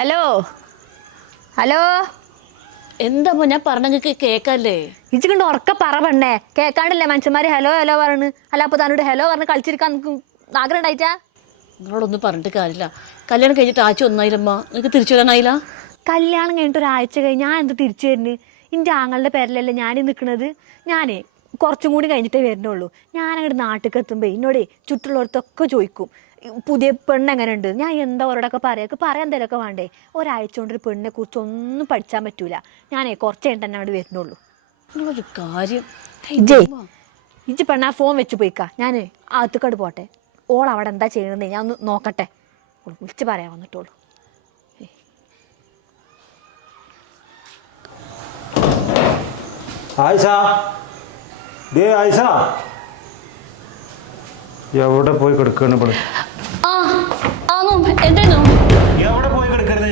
Hello hello എന്താ ഞാൻ പറഞ്ഞ കേക്കല്ലേ? ഇജ്ജ് കണ്ട് ഉറക്ക പറ പെണ്ണേ, കേൾക്കാണ്ടില്ലേ മനുഷ്യന്മാര് ഹലോ ഹലോ പറയണ്. അല്ല അപ്പൊ തന്നോട് ഹലോ പറഞ്ഞ് കളിച്ചിരിക്കാൻ ആഗ്രഹം ഉണ്ടായിട്ടാ? നിങ്ങളോടൊന്നും പറഞ്ഞിട്ട് കാര്യമില്ല. കല്യാണം കഴിഞ്ഞിട്ട് ആഴ്ച ഒന്നായില്ലമ്മ, നിങ്ങൾക്ക് തിരിച്ചു വരാനായില്ല? കല്യാണം കഴിഞ്ഞിട്ട് ഒരാഴ്ച കഴിഞ്ഞ് ഞാൻ എന്ത് തിരിച്ചു വരുന്നത്? എൻ്റെ ആങ്ങളുടെ പേരിലല്ലേ ഞാനീ നിൽക്കുന്നത്. ഞാനേ കുറച്ചും കൂടി കഴിഞ്ഞിട്ടേ വരുന്നുള്ളൂ. ഞാനങ്ങോട്ട് നാട്ടിലേക്ക് എത്തുമ്പോൾ എന്നോടേ ചുറ്റുള്ളവർക്കൊക്കെ ചോദിക്കും പുതിയ പെണ്ണ് എങ്ങനെ ഉണ്ട്. ഞാൻ എന്താ അവരോടൊക്കെ പറയാൻ എന്തെങ്കിലുമൊക്കെ വേണ്ടേ? ഒരാഴ്ച കൊണ്ടൊരു പെണ്ണിനെ കുറിച്ച് ഒന്നും പഠിച്ചാൻ പറ്റൂല. ഞാനേ കുറച്ച് കഴിഞ്ഞിട്ട് തന്നെ അവിടെ വരുന്നുള്ളൂ. നിങ്ങളൊരു കാര്യം ഇജ്ജ് പെണ്ണാ ഫോൺ വെച്ച് പോയിക്കാ. ഞാൻ അകത്തേക്കോട്ട് പോട്ടെ. ഓൾ അവിടെ എന്താ ചെയ്യണമെന്ന് ഞാൻ ഒന്ന് നോക്കട്ടെ. വിളിച്ച് പറയാൻ വന്നിട്ടുള്ളൂ. ആയിഷ, ആയിഷ എവിടെ പോയി കിടക്കാണ്? എവിടെ പോയി കിടക്കുന്നേ?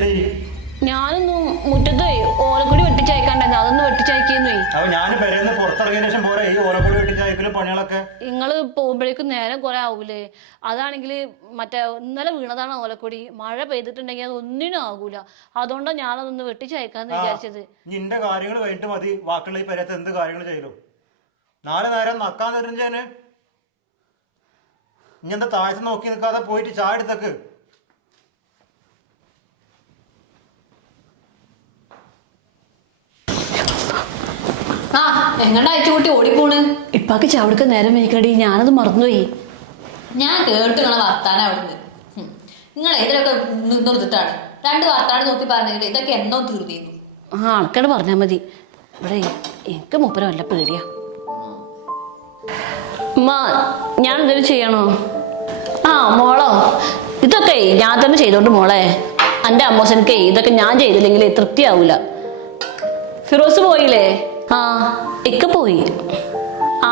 ഞാനൊന്നും മുറ്റത്ത് ഓലക്കൊടി വെട്ടിച്ചയക്കാണ്ടായിരുന്നു, അതൊന്ന് വെട്ടിച്ചയക്കുന്നേ. അപ്പൊ ഞാൻ പെരേന്ന് പുറത്തിറങ്ങിയ ശേഷം പോരെ ഈ ഓലക്കൊടി വെട്ടിച്ചയക്കലും പണികളൊക്കെ? നിങ്ങള് പോകുമ്പോഴേക്കും നേരം കുറെ ആവൂലേ? അതാണെങ്കിൽ മറ്റേ ഇന്നലെ വീണതാണ് ഓലക്കൊടി. മഴ പെയ്തിട്ടുണ്ടെങ്കിൽ അത് ഒന്നിനും ആകൂല. അതുകൊണ്ടാണ് ഞാനതൊന്ന് വെട്ടിച്ചയക്കാന്ന് വിചാരിച്ചത്. നിന്റെ കാര്യങ്ങൾ കഴിഞ്ഞിട്ട് മതി ബാക്കിയുള്ള ഈ പെരത്ത് എന്ത് കാര്യങ്ങൾ ചെയ്യലും. 4 നേരം നക്കാൻ തരുന്നേന് ഇനി എന്താ താഴത്ത് നോക്കി നിൽക്കാതെ പോയിട്ട് ചായ എടുത്തേക്ക്. എങ്ങനെ അയച്ചുകൂട്ടി ഓടിപ്പോണ്? ഇപ്പാക്ക് ചവിടുക്ക നേരം വൈകടി, ഞാനത് മറന്നുപോയി. ഞാൻ കേട്ട് നിങ്ങളെ വർത്താനം അവിടുന്ന്. നിങ്ങൾ ഇതിലൊക്കെ നിർത്തിട്ടാണ് 2 വർത്താനം നോക്കി പറഞ്ഞെങ്കിൽ ഇതൊക്കെ എന്നോ തീർന്നിരുന്നു. ആൾക്കാട് പറഞ്ഞാൽ മതി. ഇവിടെ എനിക്ക് മൂപ്പര വല്ല പേടിയാ. ഉമ്മ, ഞാൻ എന്തെങ്കിലും ചെയ്യണോ? മോളോ, ഇതൊക്കെ ഞാൻ തന്നെ ചെയ്തോണ്ട് മോളെ. എൻ്റെ അമ്മോസനക്ക് ഇതൊക്കെ ഞാൻ ചെയ്തില്ലെങ്കിൽ തൃപ്തിയാവൂല. ഫിറോസ് പോയില്ലേ? ഇക്ക പോയി.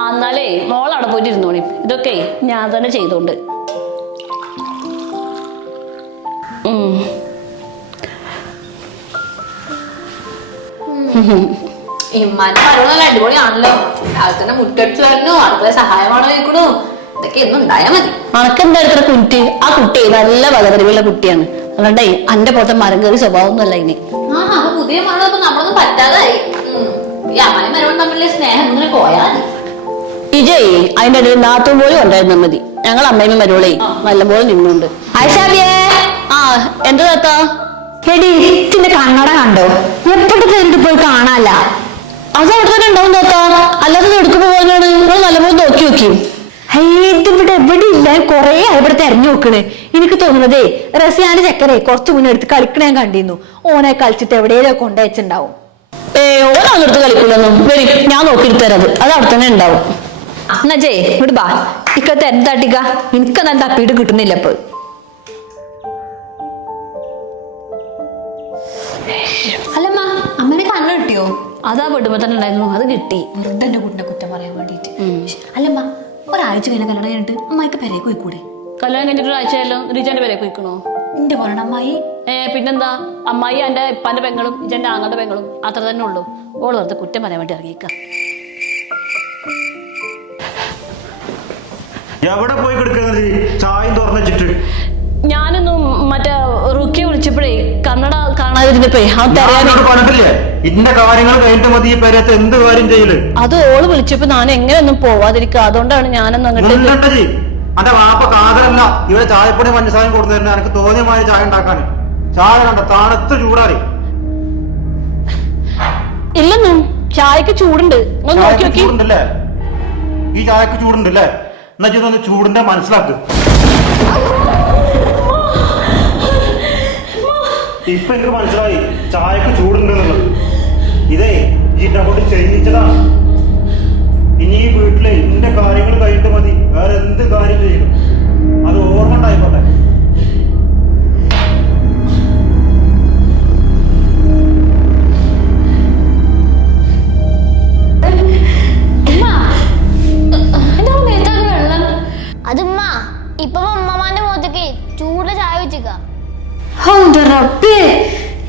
എന്നാലേ മോൾ അവിടെ പോയിട്ട് ഇരുന്നോളി. ഇതൊക്കെ ഞാൻ തന്നെ ചെയ്തോണ്ട്. ഇമ്മാന്റെ മരുമകൾ അടിപൊളിയാണല്ലോ. രാവിലെ തന്നെ മുറ്റടിച്ചു വരണു, അടുക്കള സഹായമാണോ ചോദിക്കണു. ഇതൊക്കെ ഒന്നും ഉണ്ടായാ മതി. അണക്കെന്താ എടുക്കുന്ന കുട്ടി? ആ കുട്ടി നല്ല പകരവിയുള്ള കുട്ടിയാണ്. അതുകൊണ്ടേ അന്റെ പുറത്തെ മരം കയറി സ്വഭാവമൊന്നുമല്ല ഇനി. അപ്പൊ പുതിയ മഴ നമ്മളൊന്നും പറ്റാതായി. ഈ അമ്മായി മരവും തമ്മിലുള്ള സ്നേഹം ഇങ്ങനെ പോയാ മതി. ഇജയ് അതിന്റെ ഇടയിൽ നാത്തും പോലും ഉണ്ടായിരുന്നാ മതി. ഞങ്ങൾ അമ്മയും മരുവളെ നല്ലപോലെ നിന്നുണ്ട്. എന്താ താത്താ? എടി ഇച്ചിന്റെ കണ്ണട കണ്ടോ? എപ്പോഴും തേരിട്ട് പോയി കാണാല്ല. അത് അവിടെ തന്നെ ഉണ്ടാവും താത്താ. അല്ലാതെ എടുക്കു പോകാനാണ്. നിങ്ങൾ നല്ലപോലെ നോക്കി നോക്കി. ഇതിവിടെ എവിടെ ഇല്ല. കൊറേ ഇവിടെ തെരഞ്ഞു നോക്കണ്. എനിക്ക് തോന്നുന്നതേ റസിയാന്റെ ചക്കരെ കുറച്ചു മുന്നേ എടുത്ത് കളിക്കണ ഞാൻ കണ്ടിരുന്നു. ഓനെ കളിച്ചിട്ട് എവിടെയെങ്കിലും കൊണ്ടുവച്ചുണ്ടാവും. ഓരോന്നെടുത്ത് കളിക്കൂലൊന്നും. വരും, ഞാൻ നോക്കിയെടുത്തരാത്. അത് അവിടെ തന്നെ ഉണ്ടാവും. എന്നാ ജേ ഇവിടെ ബാ. ഇക്ക തെരഞ്ഞാട്ടിക്ക. എനിക്കെന്താ തപ്പിയിട്ട് കിട്ടുന്നില്ല ഇപ്പൊ. അല്ലമ്മ, അമ്മനെ കണ്ണു കിട്ടിയോ? അതാ പെടുമ്പോ തന്നെ ഉണ്ടായിരുന്നു. അത് കിട്ടി. വെറുതെ എന്റെ കുട്ടിനെ കുറ്റം പറയാൻ വേണ്ടിട്ട്. അല്ലമ്മ, ഒരാഴ്ച കഴിഞ്ഞ കല്യാണം കഴിഞ്ഞിട്ട് അമ്മായിക്ക് പെരേക്ക് പോയിക്കൂടെ? കല്യാണം കഴിഞ്ഞിട്ട് ഒരാഴ്ചയല്ലോ. റിജാന്റെ പേരെ പോയിക്കണോ? എന്റെ പറയണ അമ്മായി. പിന്നെന്താ? അമ്മായി എന്റെ ഇപ്പാന്റെ പെങ്ങളും ഇജന്റെ ആങ്ങളുടെ പെങ്ങളും അത്ര തന്നെ ഉള്ളൂ. ഓള് വെറുതെ കുറ്റം പറയാൻ വേണ്ടി ഇറങ്ങിക്ക. എവിടെ പോയി കിടക്കുന്നത്? ചായം തുറന്നിട്ട് ഞാനൊന്നും മറ്റേ റുക്കിയെ വിളിച്ചപ്പോഴേ കന്നഡ കാണാതിരുന്നപ്പോ പറഞ്ഞിട്ടില്ലേ ഇന്ന കാര്യങ്ങൾ കഴിഞ്ഞിട്ട് മതി ഈ പേരത്ത് എന്ത് കാര്യം ചെയ്യല്. അത് ഓള് വിളിച്ചപ്പോ ഞാൻ എങ്ങനെയൊന്നും പോവാതിരിക്കുക. അതുകൊണ്ടാണ് ഞാനൊന്നും അങ്ങോട്ട്. അന്റെ വാപ്പ കാതലല്ല ഇവിടെ ചായപ്പൊടി പഞ്ചസാരം കൊടുത്തിരുന്ന എനിക്ക് തോന്നിയമായ ചായ ഉണ്ടാക്കാൻ. ചായ കണ്ട തണുത്ത് ചൂടാറി. ഇല്ലെന്നും ചായക്ക് ചൂടുണ്ട്. ചൂടുണ്ടല്ലേ? ഈ ചായക്ക് ചൂടുണ്ടല്ലേ? എന്നാ ചെയ്തൊന്ന് ചൂടിന്റെ മനസ്സിലാക്ക്. ഇപ്പൊ എനിക്ക് മനസ്സിലായി ചായക്ക് ചൂടുണ്ടെന്നുള്ളത്. ഇതേ ഇതിനെ കൊണ്ട് ചെയ്യിച്ചതാ. ഇനി ഈ വീട്ടിലെ ഇന്റെ കാര്യങ്ങൾ കഴിഞ്ഞിട്ട് മതി വേറെ എന്ത് കാര്യം ചെയ്യണം. അത് ഓർമ്മ ഉണ്ടായിക്കോട്ടെ. അതുമ്മ ഇപ്പൊ അമ്മമാന്റെ മുഖത്തേക്ക് ചൂടുള്ള ചായ വെച്ചിക്ക.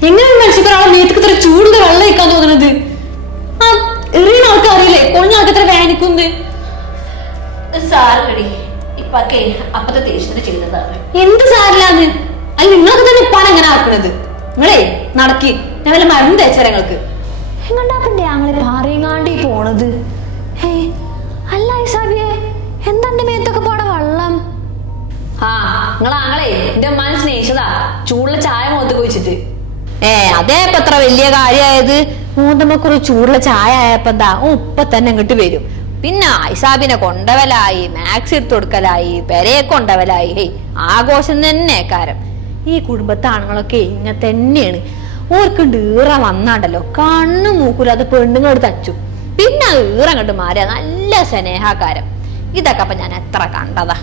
എങ്ങനെ മനുഷ്യർക്ക് ഒരാളെ മേത്തേക്ക് ഇത്ര ചൂടുള്ള വെള്ളം വെക്കാൻ തോന്നുന്നത്? എറിയുന്ന ആൾക്കറിയില്ലേ കൊഞ്ഞ ആൾക്ക് ഇത്ര വേനിക്കുന്നത്? സാറടി ഇപ്പൊക്കെ അപ്പത്തെ ദേഷ്യത്തിന് ചെയ്തതാണ്. എന്ത് സാരില്ലാന്ന്? അല്ല നിങ്ങളൊക്കെ തന്നെ ഇപ്പാണ് എങ്ങനെ ആക്കണത്? നിങ്ങളേ നടക്കി ഞാൻ വല്ല മരുന്ന് തേച്ചാ ഞങ്ങൾക്ക് എങ്ങണ്ടാപ്പന്റെ ഞങ്ങള് പറയങ്ങാണ്ടി പോണത്. ഹേയ് അല്ല ഐസാബിയെ, എന്താ എന്റെ മേത്തൊക്കെ പോണ വെള്ളം? ആ നിങ്ങളാങ്ങളെ എന്റെ ഉമ്മാനെ സ്നേഹിച്ചതാ ചൂടുള്ള ചായ മുഖത്ത് കുഴിച്ചിട്ട്. അതേ ഇപ്പൊ എത്ര വലിയ കാര്യമായത്. മൂന്നമ്മക്കുറി ചൂടുള്ള ചായ ആയപ്പോ എന്താ ഉപ്പ തന്നെ ഇങ്ങോട്ട് വരും. പിന്നെ ഐസാബിനെ കൊണ്ടവലായി, മാക്സ് എടുത്തു കൊടുക്കലായി, പെരയെ കൊണ്ടവലായി. ഹേയ് ആഘോഷം തന്നെ കാരം. ഈ കുടുംബത്തെ ആണുങ്ങളൊക്കെ ഇങ്ങനെ തന്നെയാണ്. ഓർക്കുണ്ട് ഈറ വന്നാണ്ടല്ലോ കണ്ണു മൂക്കൂലാതെ പെണ്ണുങ്ങളോട് തച്ചു. പിന്നെ ആ ഈറ അങ്ങോട്ട് മാറിയ നല്ല സ്നേഹാകാരം. ഇതൊക്കെ അപ്പൊ ഞാൻ എത്ര കണ്ടതാ.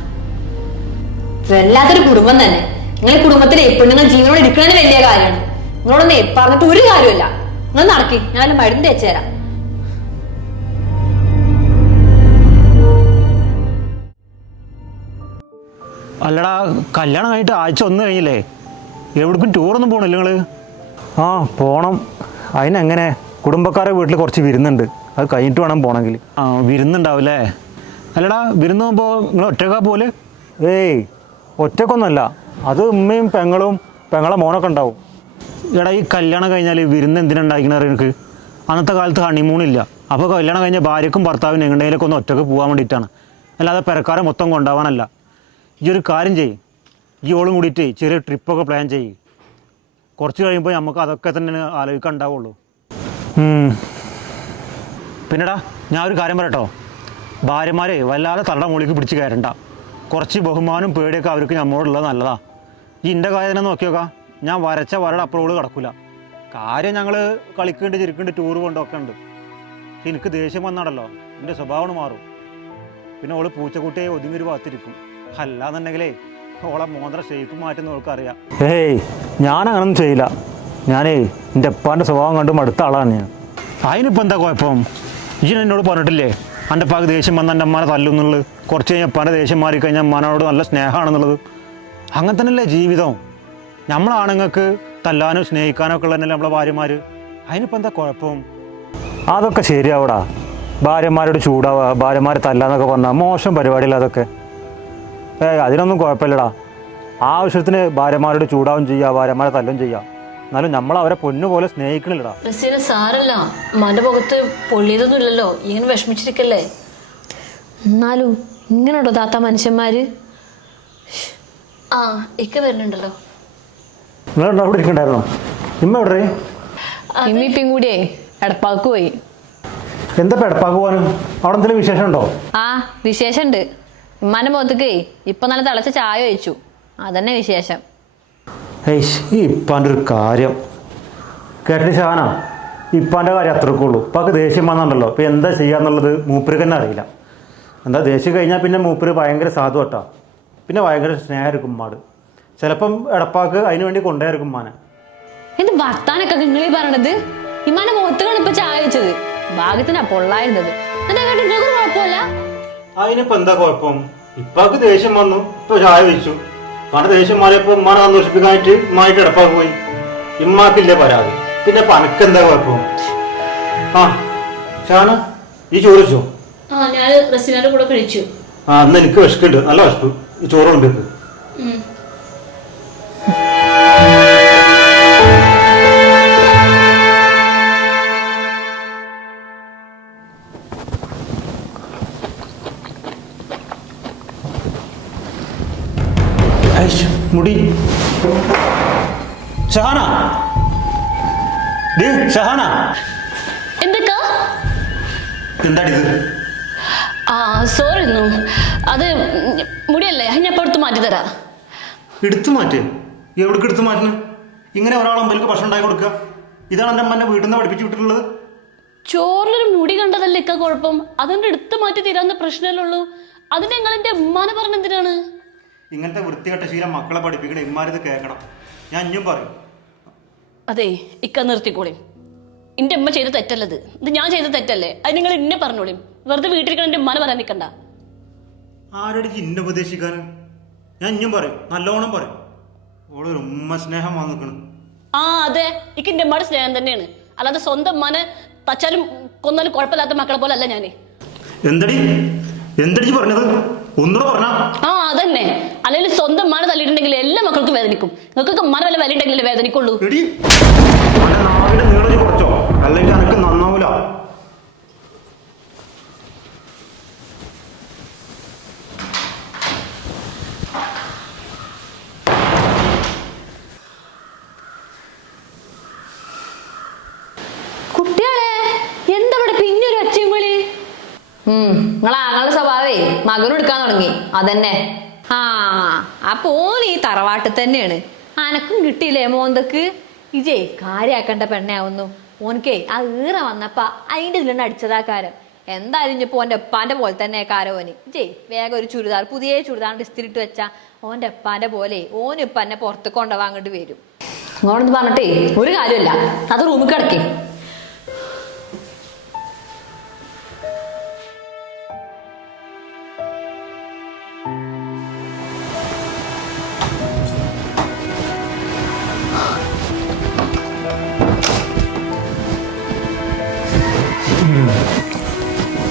വല്ലാത്തൊരു കുടുംബം തന്നെ. നിങ്ങളെ കുടുംബത്തിലെ പെണ്ണുങ്ങൾ ജീവനോട് ഇരിക്കണത് വലിയ കാര്യമാണ്. നിങ്ങളോടൊന്നേ പറഞ്ഞിട്ട് ഒരു കാര്യമില്ല. നിങ്ങൾ നടക്കി, ഞാൻ വല്ല മരുന്ന് തേച്ചുതരാം. അല്ലടാ, കല്യാണം കഴിഞ്ഞിട്ട് ആഴ്ച 1 കഴിഞ്ഞില്ലേ? എവിടേക്കും ടൂറൊന്നും പോകണില്ല നിങ്ങൾ? ആ പോണം. അതിനെങ്ങനെ, കുടുംബക്കാരെ വീട്ടിൽ കുറച്ച് വിരുന്നുണ്ട്, അത് കഴിഞ്ഞിട്ട് വേണം പോകണമെങ്കിൽ. ആ വിരുന്നുണ്ടാവില്ലേ? അല്ലടാ, വിരുന്ന് പോകുമ്പോൾ നിങ്ങൾ ഒറ്റക്കാ പോലെ? ഏയ് ഒറ്റക്കൊന്നുമല്ല, അത് ഉമ്മയും പെങ്ങളെ മോനൊക്കെ ഉണ്ടാവും. എടാ, ഈ കല്യാണം കഴിഞ്ഞാൽ വിരുന്ന് എന്തിനുണ്ടായിരിക്കണ എനിക്ക്? അന്നത്തെ കാലത്ത് ഹണിമൂണില്ല. അപ്പോൾ കല്യാണം കഴിഞ്ഞ ഭാര്യക്കും ഭർത്താവിനും എങ്ങനെയൊക്കെ ഒന്ന് ഒറ്റക്ക് പോകാൻ വേണ്ടിയിട്ടാണ്, അല്ലാതെ പെരക്കാരെ മൊത്തം കൊണ്ടുപോകാനല്ല. ഈ ഒരു കാര്യം ചെയ്യ്, ഈ ഓളും കൂടിയിട്ട് ചെറിയ ട്രിപ്പൊക്കെ പ്ലാൻ ചെയ്യ്. കുറച്ച് കഴിയുമ്പോൾ നമുക്ക് അതൊക്കെ തന്നെ ആലോചിക്കാൻ ഉണ്ടാവുള്ളൂ. പിന്നെടാ, ഞാൻ ഒരു കാര്യം പറയട്ടോ, ഭാര്യമാരെ വല്ലാതെ തലയുടെ മുകളിലേക്ക് പിടിച്ച് കയറണ്ട. കുറച്ച് ബഹുമാനം പേടിയൊക്കെ അവർക്ക് നമ്മളോടുള്ളത് നല്ലതാ. ഈ എൻ്റെ കാര്യം തന്നെ നോക്കി നോക്കാം, ഞാൻ വരച്ച വരയുടെ അപ്പുറം കിടക്കില്ല. കാര്യം ഞങ്ങൾ കളിക്കേണ്ടി ചിരിക്കേണ്ടി ടൂർ കൊണ്ടൊക്കെ ഉണ്ട്. പക്ഷെ എനിക്ക് ദേഷ്യം വന്നാടല്ലോ എൻ്റെ സ്വഭാവം മാറും. പിന്നെ ഓള് പൂച്ചക്കുട്ടിയെ ഒതുങ്ങിയൊരു ഭാഗത്തിരിക്കും. അല്ലാന്നുണ്ടെങ്കിലേ ഓളെ മോന്ത്ര ഷേപ്പ് മാറ്റുന്ന ഓൾക്കറിയാം. ഏയ് ഞാനങ്ങനൊന്നും ചെയ്യില്ല. ഞാനേ എൻ്റെ ഉപ്പാൻ്റെ സ്വഭാവം കണ്ടും അടുത്ത ആളാണ് ഞാൻ. അതിനിപ്പോൾ എന്താ കുഴപ്പം? ഇജിന് എന്നോട് പറഞ്ഞിട്ടില്ലേ എൻ്റെ ഉപ്പാക്ക് ദേഷ്യം വന്നാൽ എൻ്റെ അമ്മാനെ തല്ലുന്നുള്ളത്, കുറച്ച് കഴിഞ്ഞാൽ ഉപ്പാൻ്റെ ദേഷ്യം മാറിക്കഴിഞ്ഞാൽ അമ്മാനോട് നല്ല സ്നേഹമാണെന്നുള്ളത്. അങ്ങനെ തന്നെയല്ലേ ജീവിതം. നമ്മളാണുങ്ങൾക്ക് തല്ലാനും സ്നേഹിക്കാനും ഒക്കെ ഉള്ളതല്ലേ നമ്മളെ ഭാര്യമാർ. അതിനിപ്പോൾ എന്താ കുഴപ്പം? അതൊക്കെ ശരിയാവടാ. ഭാര്യമാരോട് ചൂടാവുക, ഭാര്യമാരെ തല്ലാന്നൊക്കെ പറഞ്ഞാൽ മോശം പരിപാടിയില്ല അതൊക്കെ. അതിനൊന്നും കുഴപ്പമില്ലടാ. ആവശ്യത്തിന് ഭാര്യമാരോട് ചൂടാവും ചെയ്യുക, ഭാര്യമാരെ തല്ലും ചെയ്യുക. എന്നാലും നമ്മൾ അവരെ പൊന്നുപോലെ സ്നേഹിക്കണില്ലടാ. സാരല്ല, ഉമ്മാന്റെ മുഖത്ത് പൊള്ളിയതൊന്നും ഇല്ലല്ലോ, ഇങ്ങനെ വിഷമിച്ചിരിക്കല്ലേ. എന്നാലും ഇങ്ങനെയുണ്ടോ താത്ത മനുഷ്യന്മാര്? ആ ഇക്ക വരുന്നുണ്ടല്ലോ. നിങ്ങൾ അവിടെ ഇരിക്കണ്ടായിരുന്നോ? ഇമ്മ എവിടെ? ഇമ്മിപ്പം കൂടിയേ എടപ്പാക്ക് പോയി. എന്താ എടപ്പാക്ക് പോകാനും? അവിടെ എന്തെങ്കിലും വിശേഷം ഉണ്ടോ? ആ വിശേഷമുണ്ട്. ഉമ്മാന്റെ മുഖത്തേക്ക് ഇപ്പൊ നല്ല തിളച്ച ചായ ഒഴിച്ചു, അതന്നെ വിശേഷം. ഈ ഇപ്പാൻ്റെ ഒരു കാര്യം കേട്ടിട്ട് ഷാന, ഇപ്പാൻ്റെ കാര്യം അത്രക്കേ ഉള്ളൂ. ഇപ്പൊക്കെ ദേഷ്യം വന്നുണ്ടല്ലോ, ഇപ്പം എന്താ ചെയ്യാന്നുള്ളത് മൂപ്പർക്ക് തന്നെ അറിയില്ല. എന്താ ദേഷ്യം കഴിഞ്ഞാൽ പിന്നെ മൂപ്പര് ഭയങ്കര സാധു കേട്ടോ. പിന്നെ ഭയങ്കര സ്നേഹമായിരിക്കും ഉമ്മാട്. ചിലപ്പം എടപ്പാക്ക് അതിന് വേണ്ടി കൊണ്ടുപോയിരിക്കും ഉമ്മാനെ. എന്ത് വർത്താനൊക്കെ നിങ്ങളീ പറയണത്? ഇമ്മാന്റെ മുഖത്തേക്കാണ് ഇപ്പൊ ചായ വെച്ചത്, ഭാഗ്യത്തിനാ പൊള്ളായിരുന്നത്. കുഴപ്പമില്ല. അതിനിപ്പോ എന്താ കുഴപ്പം? ഇപ്പാക്ക് ദേഷ്യം വന്നു, ഇപ്പൊ ചായ വെച്ചു. പണ്ട് ദേഷ്യം മാറിയപ്പോ ഉമ്മാനെ സന്തോഷിപ്പിക്കാനായിട്ട് ഉമ്മായിട്ട് എടപ്പാക്ക് പോയി. ഇമ്മാക്കില്ലേ പരാതി, പിന്നെ പനക്കെന്താ കുഴപ്പം? ആ ഷാന, ഈ ചോറ് വെച്ചോ? ഞാൻ റസീനയുടെ കൂടെ കഴിച്ചു. ആ അന്ന് എനിക്ക് വിശക്കുണ്ട്, നല്ല വിശപ്പ്. ഈ ചോറുണ്ട്. മുടി ഷഹാന, ഷഹാന, എന്തൊക്കെ? എന്താണിത്? ആ സോറി, അത് മുടിയല്ലേ, ഞാൻ ഇപ്പൊ എടുത്ത് മാറ്റി തരാം. എടുത്തു മാറ്റ്? എവിടേക്ക് എടുത്തു മാറ്റുന്നു? ഇങ്ങനെ ഒരാളെന്തേലും ഭക്ഷണം ഉണ്ടാക്കി കൊടുക്കുക? ഇതാണ് എൻ്റെ അമ്മ വീട്ടിൽ നിന്ന് പഠിപ്പിച്ചു വിട്ടിട്ടുള്ളത്. ചോറിലൊരു മുടി കണ്ടതല്ലേ ഇക്ക കുഴപ്പം? അതിന്റെ എടുത്ത് മാറ്റി തരാവുന്ന പ്രശ്നമല്ലേ ഉള്ളൂ. അതിന് നിങ്ങൾ എന്റെ ഉമ്മാനെ പറഞ്ഞ എന്തിനാണ്? ഇങ്ങനത്തെ വൃത്തികെട്ട ശീലം മക്കളെ പഠിപ്പിക്കണ ഇമ്മാരിത് കേൾക്കണം. ഞാൻ ഇഞ്ഞും പറയും. അതെ ഇക്ക നിർത്തിക്കോളി. എന്റെ ഉമ്മ ചെയ്ത തെറ്റല്ലത്, ഇത് ഞാൻ ചെയ്ത തെറ്റല്ലേ, അത് നിങ്ങൾ എന്നെ പറഞ്ഞോളിയും. വെറുതെ വീട്ടിലിരിക്കണം എന്റെ ഉമ്മാനെ പറയാൻ നിൽക്കണ്ട. ആരടിക്ക് ഇന്നെ ഉപദേശിക്കാൻ? ഞാൻ ഇഞ്ഞും പറയും, നല്ലോണം പറയും. ഓളൊരു ഉമ്മ സ്നേഹം വന്നിക്കണം. ആ അതെ, ഇക്ക് എന്റെ ഉമ്മയുടെ സ്നേഹം തന്നെയാണ്, അല്ലാതെ സ്വന്തം ഉമ്മാനെ തച്ചാലും കൊന്നാലും കുഴപ്പമില്ലാത്ത മക്കളെ പോലെ അല്ല ഞാനേ. എന്തടി പറഞ്ഞത്? ഒന്നുകൂടെ പറഞ്ഞ. ആ അതന്നെ, അല്ലെങ്കിൽ സ്വന്തം ഉമ്മാനെ തല്ലിയിട്ടുണ്ടെങ്കിൽ എല്ലാ മക്കൾക്കും വേദനിക്കും. നിങ്ങൾക്കൊക്കെ ഉമ്മാനെ വല്ല വില ഉണ്ടെങ്കിലേ വേദനിക്കുള്ളൂ. എടി അവന്റെ നാവിന്റെ നീളജ് കുറച്ചോ, അല്ലെങ്കിൽ എനിക്ക് നന്നാവൂല. കുട്ടികളെ എന്താ ഇവിടെ പിന്നെ ഒരു ഒച്ചയും വിളി? നിങ്ങളെ ആങ്ങളുടെ സ്വഭാവേ മകനും എടുക്കാൻ തുടങ്ങി അതന്നെ. ആ അപ്പൊ ഓൻ ഈ തറവാട്ടിൽ തന്നെയാണ്. അനക്കും കിട്ടിയില്ലേ മോന്തക്ക്? ഇജേ കാര്യാക്കണ്ട പെണ്ണയാവുന്നു. ഓനക്കേ ആ ഈറ വന്നപ്പ അതിന്റെ ഇതിലുണ്ട് അടിച്ചതാക്കാരം. എന്തായാലും ഇനിയിപ്പോ ഓന്റെ എപ്പാന്റെ പോലെ തന്നെ കാരം ഓന്. ഇജേ വേഗം ഒരു ചുരിദാർ, പുതിയ ചുരിദാർ ഇസ്തിരിട്ട് വെച്ചാ ഓന്റെ എപ്പാന്റെ പോലെ ഓന് ഇപ്പൊ എന്നെ പുറത്ത് കൊണ്ടുപോകാൻ അങ്ങോട്ട് വരും. അങ്ങോട്ട് പറഞ്ഞിട്ടേ ഒരു കാര്യമില്ല, അത് റൂമിൽ കിടക്കേ.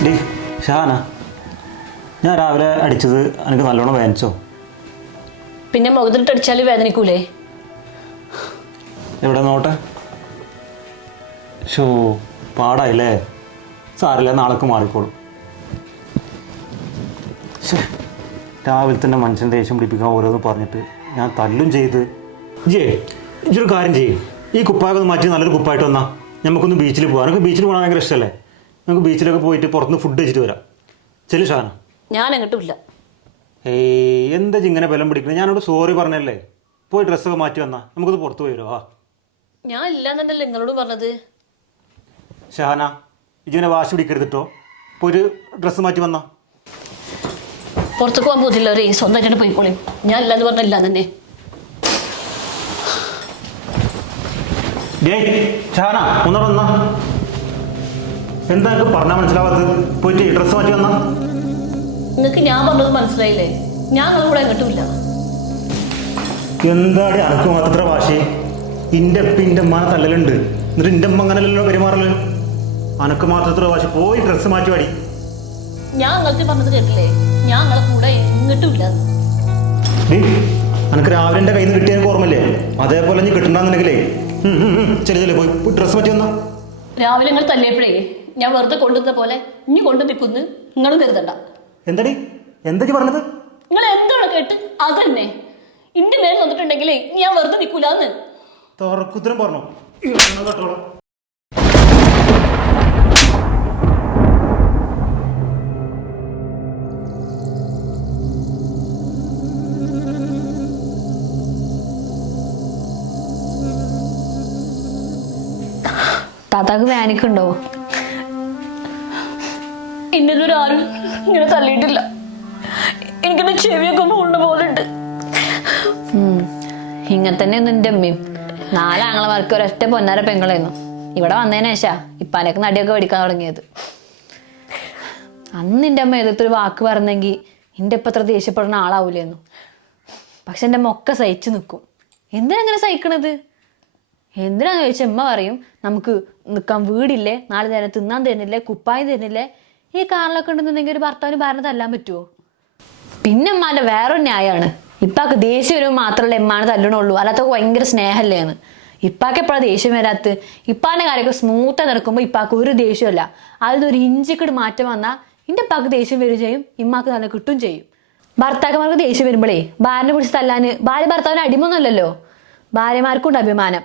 ഡേ ഷാന, ഞാൻ രാവിലെ അടിച്ചത് എനിക്ക് നല്ലോണം വേദനിച്ചോ? പിന്നെ മുഖത്തിട്ട് അടിച്ചാൽ വേദനിക്കൂലേ? എവിടെ നോട്ടെ. ഷോ പാടായില്ലേ? സാറില്ല, നാളേക്ക് മാറിക്കോളും. രാവിലെ തന്നെ മനുഷ്യൻ ദേഷ്യം പിടിപ്പിക്കാൻ ഓരോന്ന് പറഞ്ഞിട്ട് ഞാൻ തല്ലും ചെയ്ത്. ഇതൊരു കാര്യം ചെയ്യും, ഈ കുപ്പായൊക്കെ ഒന്ന് മാറ്റി നല്ലൊരു കുപ്പായിട്ട് വന്നാൽ നമുക്കൊന്ന് ബീച്ചിൽ പോകാം. എനിക്ക് ബീച്ചിൽ പോകാൻ ഭയങ്കര ഇഷ്ടമല്ലേ? നമുക്ക് ബീച്ചിലൊക്കെ പോയിട്ട് പുറത്തുനിന്ന് ഫുഡ് കഴിച്ചിട്ട് വരാം. ചെല്ലു ഷാന. ഞാൻ എങ്ങോട്ടുമില്ല. ഏയ് എന്താ ഇങ്ങനെ ബലം പിടിക്കുന്നത്? ഞാനോട് സോറി പറഞ്ഞല്ലേ. പോയി ഡ്രസ്സൊക്കെ മാറ്റി വന്നാൽ നമുക്കത് പുറത്ത് പോയിരോ. ആ ഞാൻ ഇല്ലാന്നല്ലേ നിങ്ങളോട് പറഞ്ഞത്. ഷാന, ഇജിനെ വാശി പിടിക്കരുതിട്ടോ. പോയി ഒരു ഡ്രസ്സ് മാറ്റി വന്നാ. പുറത്തേക്ക് പോകാൻ പോകില്ല, ഒരു സ്വന്തമായിട്ടാണ് പോയിക്കോളി. ഞാൻ ഇല്ലാന്ന് പറഞ്ഞില്ല തന്നെ. ഷാന ഒന്നോടെ വന്നാ. എന്താ എനിക്ക് പറഞ്ഞാൽ മനസ്സിലാവാത്തത്? പോയിട്ട് ഡ്രസ്സ് മാറ്റി വന്നാ. നിങ്ങൾക്ക് ഞാൻ പറഞ്ഞത് മനസ്സിലായില്ലേ? ഞാൻ കൂടെ എങ്ങോട്ടുമില്ല. എന്താടി അനക്ക് മാത്രത്ര വാശി? ഇന്റെ ഇന്റെ അമ്മാനെ തല്ലലുണ്ട്, എന്നിട്ട് ഇന്റെ അമ്മ അങ്ങനല്ലോ പെരുമാറല്. അനക്ക് മാത്രത്ര വാശി? പോയി ഡ്രസ്സ് മാറ്റി പാടി. ഞാൻ നിങ്ങൾക്ക് പറഞ്ഞത് കേട്ടില്ലേ? ഞാൻ നിങ്ങളെ കൂടെ ഇങ്ങോട്ടുമില്ല. അനക്ക് രാവിലെ എൻ്റെ കയ്യിൽ നിന്ന് കിട്ടിയ ഓർമ്മല്ലേ? അതേപോലെ നീ കിട്ടണ്ടെന്നുണ്ടെങ്കിലേ ചെറിയ പോയി ഡ്രസ്സ് മാറ്റി വന്നാ. രാവിലെ നിങ്ങൾ തല്ലിയപ്പോഴേ ഞാൻ വെറുതെ കൊണ്ടുവന്ന പോലെ ഇനി കൊണ്ടു നിൽക്കുന്നു. നിങ്ങളും കരുതണ്ട. എന്താടി എന്താ പറഞ്ഞത്? നിങ്ങൾ എന്താണ് കേട്ട് അത് തന്നെ. ഇന്റെ മേൽ വന്നിട്ടുണ്ടെങ്കിലേ ഞാൻ വെറുതെ നിൽക്കൂലെന്ന് തുറക്കുത്തരം പറഞ്ഞു. കേട്ടോളാം. താത്താക്ക് വേനിക്കുണ്ടോ? ഇന്നതൊരു ആരും ഇങ്ങനെ തല്ലിയിട്ടില്ല. എനിക്കെന്റെ ചെവിയൊക്കെ പോകുന്ന പോലെ ഉണ്ട്. ഇങ്ങനെ തന്നെ ഒന്നും എൻ്റെ അമ്മയും 4 ആങ്ങളമാർക്ക് ഒരൊറ്റ പൊന്നാര പെങ്ങളായിരുന്നു. ഇവിടെ വന്നതിന് ശേഷം ഇപ്പാനൊക്കെ നടിയൊക്കെ പഠിക്കാൻ തുടങ്ങിയത്. അന്ന് എൻ്റെ അമ്മ ഏതൊരു വാക്ക് പറഞ്ഞെങ്കിൽ എൻ്റെ ഇപ്പം അത്ര ദേഷ്യപ്പെടുന്ന ആളാവൂലേന്നു. പക്ഷെ എൻ്റെ മൊക്കെ സഹിച്ചു നിൽക്കും. എന്തിനങ്ങനെ സഹിക്കണത്? എന്തിനാന്ന് ചോദിച്ചാൽ അമ്മ പറയും, നമുക്ക് നിൽക്കാൻ വീടില്ലേ, 4 നേരം തിന്നാൻ തരുന്നില്ലേ, കുപ്പായം തരുന്നില്ലേ. ഈ കാറിലൊക്കെ ഉണ്ടെന്നുണ്ടെങ്കിൽ ഒരു ഭർത്താവിന് ഭാരം തല്ലാൻ പറ്റുമോ? പിന്നെ അമ്മാൻ്റെ വേറൊരു ന്യായമാണ്, ഇപ്പാക്ക് ദേഷ്യം വരുമ്പോൾ മാത്രമല്ല എമ്മാണ് തല്ലണുള്ളൂ, അല്ലാത്തൊക്കെ ഭയങ്കര സ്നേഹമല്ലേ എന്ന്. ഇപ്പാക്ക് എപ്പോഴാണ് ദേഷ്യം വരാത്ത? ഇപ്പാൻ്റെ കാര്യമൊക്കെ സ്മൂത്തായി നടക്കുമ്പോൾ ഇപ്പാക്ക് ഒരു ദേഷ്യമല്ല. അതിലൊരു ഇഞ്ചിക്കട് മാറ്റം വന്നാൽ എൻ്റെ ഇപ്പാക്ക് ദേഷ്യം വരികയും ചെയ്യും, ഇമ്മാക്ക് നല്ല കിട്ടും ചെയ്യും. ഭർത്താക്കന്മാർക്ക് ദേഷ്യം വരുമ്പോഴേ ഭാര്യനെ പിടിച്ച് തല്ലാൻ ഭാര്യ ഭർത്താവിന് അടിമൊന്നുമല്ലല്ലോ. ഭാര്യമാർക്കുണ്ട് അഭിമാനം.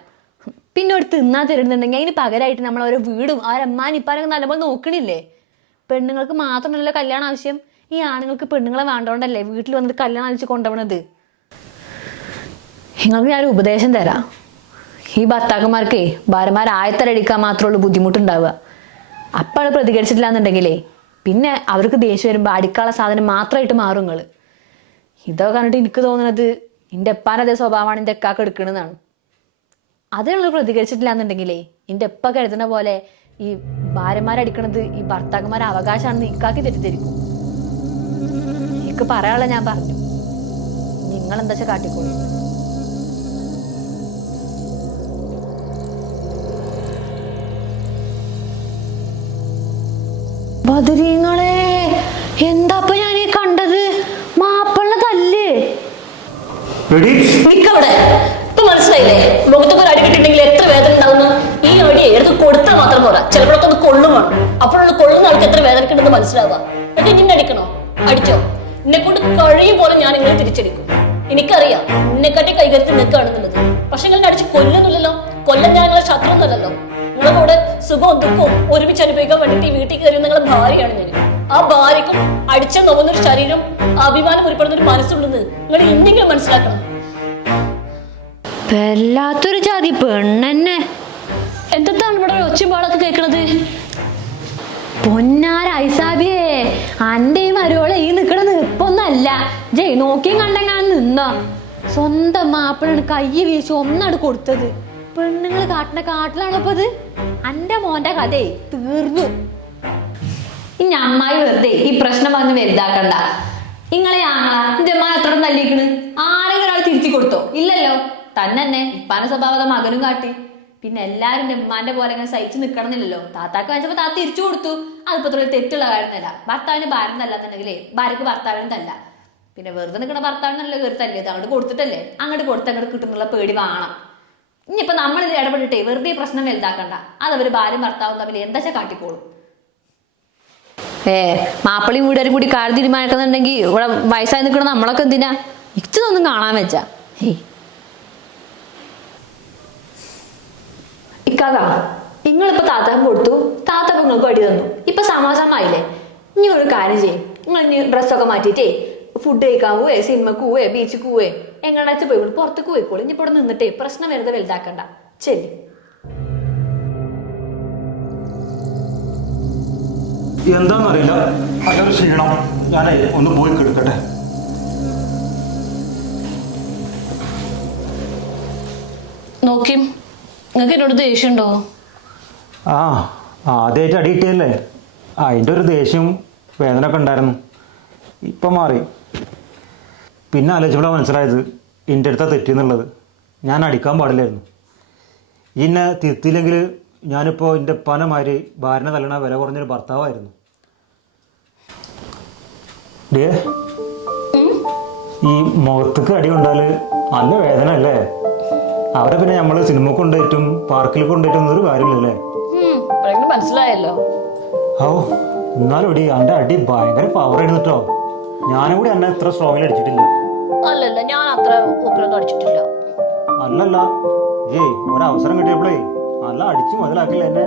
പിന്നെ ഒരു തിന്നാൻ തരുന്നുണ്ടെങ്കിൽ അതിന് പകരമായിട്ട് നമ്മൾ ഓരോ വീടും അവരമ്മാനും ഇപ്പാനൊക്കെ നല്ലപോലെ നോക്കണില്ലേ? പെണ്ണുങ്ങൾക്ക് മാത്രമല്ല കല്യാണം ആവശ്യം, ഈ ആണുങ്ങൾക്ക് പെണ്ണുങ്ങളെ വേണ്ടോണ്ടല്ലേ വീട്ടിൽ വന്നിട്ട് കല്യാണം അഴിച്ച് കൊണ്ടുപോകണത്. നിങ്ങൾക്ക് ഞാനൊരു ഉപദേശം തരാം. ഈ ഭർത്താക്കന്മാർക്കേ ഭാര്യമാർ ആയത്തരടിക്കാൻ മാത്രമേ ഉള്ളൂ ബുദ്ധിമുട്ടുണ്ടാവുക. അപ്പോൾ അത് പ്രതികരിച്ചിട്ടില്ല എന്നുണ്ടെങ്കിലേ പിന്നെ അവർക്ക് ദേഷ്യം വരുമ്പോൾ അടിക്കാനുള്ള സാധനം മാത്രമായിട്ട് മാറും നിങ്ങൾ. ഇതൊക്കെ കണ്ടിട്ട് എനിക്ക് തോന്നുന്നത് എൻ്റെ എപ്പാൻ അതേ സ്വഭാവമാണ് എൻ്റെ എക്കാക്ക് എടുക്കണമെന്നാണ്. അതിനുള്ള പ്രതികരിച്ചിട്ടില്ല എന്നുണ്ടെങ്കിലേ എൻ്റെ എപ്പ കരുതുന്ന പോലെ ഈ ഭാര്യമാരടിക്കണത് ഈ ഭർത്താക്കന്മാരെ അവകാശമാണെന്ന് ഇക്കാക്കി തെറ്റിദ്ധരിക്കും. എനിക്ക് പറയാനുള്ള ഞാൻ പറഞ്ഞു, നിങ്ങളെന്താ വെച്ചാൽ കാട്ടിക്കോളൂ. ബദരീങ്ങളെ എന്താപ്പ ഞാൻ ഈ കണ്ടത്? മാപ്പിള തല്ല് ചിലപ്പോഴൊക്കെ ഒന്ന് കൊള്ളും വേണം. അപ്പോഴുള്ള കൊള്ളുന്ന ആൾക്ക് എത്ര വേദനക്കുണ്ടെന്ന് മനസ്സിലാവുക. എന്നിട്ട് നിന്നെ അടിക്കണോ? അടിച്ചോ. എന്നെ കൊണ്ട് കഴിയും പോലെ ഞാൻ നിങ്ങളെ തിരിച്ചടിക്കും. എനിക്കറിയാം എന്നെക്കാട്ടി കൈകരുത്തി നിൽക്കുകയാണെന്നുള്ളത്. പക്ഷെ നിങ്ങളെ അടിച്ച് കൊല്ലുന്നില്ലല്ലോ. കൊല്ലം ഞാൻ നിങ്ങളെ ശത്രു എന്നല്ലല്ലോ. നിങ്ങളെ കൂടെ സുഖവും ദുഃഖവും ഒരുമിച്ച് അനുഭവിക്കാൻ വേണ്ടിയിട്ട് ഈ വീട്ടിൽ കയറി നിങ്ങളെ ഭാര്യയാണ് ഞാൻ. ആ ഭാര്യക്കും അടിച്ച നോവുന്നൊരു ശരീരം, അഭിമാനം ഉൾപ്പെടുന്ന ഒരു മനസ്സുണ്ടെന്ന് നിങ്ങൾ ഇന്നെങ്കിലും മനസ്സിലാക്കണം. വല്ലാത്തൊരു ജാതി പെണ്ണെന്നെ. എന്താണ് ഇവിടെ ഒച്ചപ്പാടൊക്കെ കേൾക്കണത്? പൊന്നാര ഐസാബിയേ, അന്റെയും മരോളെ ഈ നിക്കണ നിപ്പൊന്നല്ല. ജയ് നോക്കിയും കണ്ടെങ്ങാൻ നിന്നോ. സ്വന്തം മാപ്പിളാണ് കൈ വീശി ഒന്നാണ് കൊടുത്തത്. പെണ്ണുങ്ങൾ കാട്ടിന കാട്ടിലാണോ ഇപ്പൊ ഇത്? അന്റെ മോന്റെ കഥയെ തീർന്നു. ഇനി അമ്മായി വെറുതെ ഈ പ്രശ്നം പറഞ്ഞ് വലുതാക്കണ്ട. നിങ്ങളെ ആങ്ങളാ എന്റെ അമ്മ എത്ര തല്ലിക്കണ്? ആരെങ്കിലും ഒരാൾ തിരിച്ചു കൊടുത്തോ? ഇല്ലല്ലോ. തന്നെ ഇപ്പാന്റെ സ്വഭാവത മകനും കാട്ടി. പിന്നെ എല്ലാരും എന്റെ ഉമ്മാന്റെ പോലെ ഇങ്ങനെ സഹിച്ചു നിക്കണമെന്നില്ലല്ലോ. താത്താക്ക് വെച്ചപ്പോ താത്ത തിരിച്ചു കൊടുത്തു. അതിപ്പോ അത്ര തെറ്റുള്ള കാര്യമല്ല. ഭർത്താവിന് ഭാരം തല്ലാന്നുണ്ടെങ്കിലേ ഭാര്യക്ക് ഭർത്താവിനും തല്ല. പിന്നെ വെറുതെ നിൽക്കുന്ന ഭർത്താവിനല്ല കയറി തല്ലിയത്. അങ്ങോട്ട് കൊടുത്തിട്ടല്ലേ, അങ്ങോട്ട് കൊടുത്ത് അങ്ങോട്ട് കിട്ടുന്നുള്ള പേടി വേണം. ഇനിയിപ്പോ നമ്മൾ ഇത് ഇടപെട്ടിട്ടേ വെറുതെ പ്രശ്നം വലുതാക്കണ്ട. അതവര് ഭാര്യയും ഭർത്താവും തമ്മിൽ എന്താ കാട്ടിക്കോളും. മാപ്പിളി വീടുകാരും കൂടി കാര്യം തീരുമാനിക്കുന്നുണ്ടെങ്കിൽ ഇവിടെ വയസ്സായി നിൽക്കണ നമ്മളൊക്കെ എന്തിനാ? ഇച്ചതൊന്നും കാണാൻ വെച്ചാ. ഇക്കാകാ നിങ്ങളിപ്പോ താത്താക്ക് കൊടുത്തു, താത്ത നിങ്ങൾക്ക് അടി തന്നു. ഇപ്പൊ സമാസമായില്ലേ? ഇനി ഒരു കാര്യം ചെയ്യും, നിങ്ങൾ ഇനി ഡ്രസ്സൊക്കെ മാറ്റിയിട്ടേ ഫുഡ് കഴിക്കാൻ പോവേ, സിനിമക്ക് പോവേ, ബീച്ചിൽ പോവേ, എങ്ങനെയാച്ച പോയി പുറത്തേക്ക് പോയിക്കോളൂ. ഇനി ഇവിടെ നിന്നിട്ടേ പ്രശ്നം വെറുതെ വലുതാക്കണ്ട. ശരി. എന്താന്നറിയില്ല, അതൊരു ക്ഷീണം. ഞാനേ ഒന്ന് പോയി കിടക്കട്ടെ. നോക്കിയും നിങ്ങൾക്ക് എന്നോട് ദേഷ്യമുണ്ടോ? ആദ്യമായിട്ട് അടി കിട്ടിയല്ലേ, അതിൻ്റെ ഒരു ദേഷ്യവും വേദന ഒക്കെ ഉണ്ടായിരുന്നു. ഇപ്പം മാറി. പിന്നെ ആലോചിച്ചപ്പോഴാണ് മനസ്സിലായത് എൻ്റെ അടുത്താ തെറ്റിയെന്നുള്ളത്. ഞാൻ അടിക്കാൻ പാടില്ലായിരുന്നു. എന്നെ തിരുത്തിയില്ലെങ്കിൽ ഞാനിപ്പോൾ എൻ്റെ പനമാതിരി ഭാര്യനെ തല്ലണ വില കുറഞ്ഞൊരു ഭർത്താവായിരുന്നു. ഡേ, ഈ മുഖത്തേക്ക് അടി കൊണ്ടാൽ നല്ല വേദന അല്ലേ? അവിടെ പിന്നെ നമ്മൾ സിനിമ കൊണ്ടുപോയിട്ടും പാർക്കിൽ കൊണ്ടുപോയിട്ടും ഒരു കാര്യമില്ലല്ലേ? മനസ്സിലായല്ലോ. ഓ, എന്നാലും ഇടി എൻ്റെ അടി ഭയങ്കര പവർ ആയിരുന്നു. ഞാനും കൂടി എന്നെ ഇത്ര സ്ട്രോങ്ങിൽ അടിച്ചിട്ടില്ല. അല്ലല്ല, ഞാൻ അത്ര ഊക്കിലൊന്നും അടിച്ചിട്ടില്ല. അല്ലല്ല, ഒരവസരം കിട്ടിയപ്പോഴേ നല്ല അടിച്ചു മുതലാക്കില്ല എന്നെ.